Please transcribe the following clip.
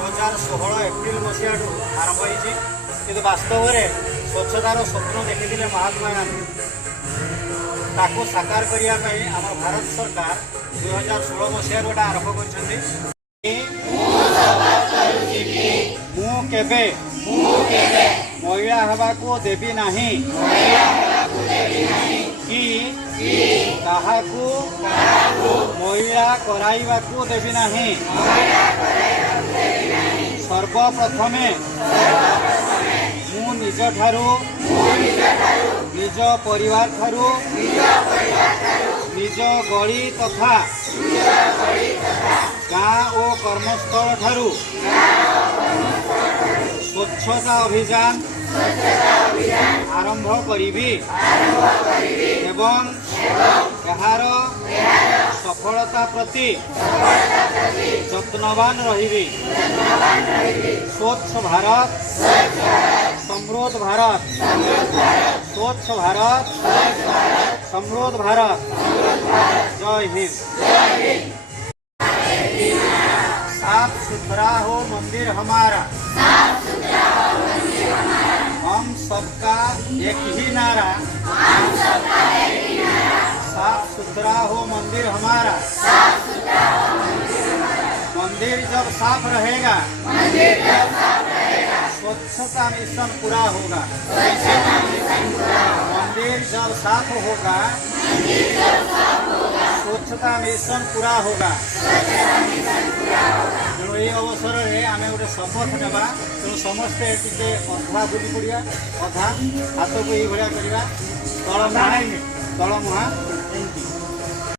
2016 April मसीहा आरंभ होती कि वास्तव में स्वच्छतार स्वप्न देखी महात्मा गांधी ताको साकार करने आम भारत सरकार 2016 मसीह गोटे आरंभ कर महिला हवा को देवी नहीं कि ताहाकू महिला कराइबा को देवी नहीं। सर्वप्रथमे मु निज ठारू निज परिवार ठारू निज गली तथा गाँ और कर्मस्थल ठारू स्वच्छता अभियान आरंभ करी एवं यार सफलता प्रति जत्नवान रही। स्वच्छ भारत समृद्ध भारत स्वच्छ भारत समृद्ध भारत। जय हिंद। साफ सुथरा हो मंदिर हमारा, हम सबका एक ही नारा। साफ सुथरा हो मंदिर हमारा, मंदिर जब साफ रहेगा स्वच्छता मिशन पूरा होगा। मंदिर जब साफ होगा स्वच्छता मिशन पूरा होगा। तेणु ये अवसर में आम गोटे शपथ नेबा। तेणु समस्ते टे अधा बुझी पड़ा, अधा हाथ को ये भाया करवा, तल मुहा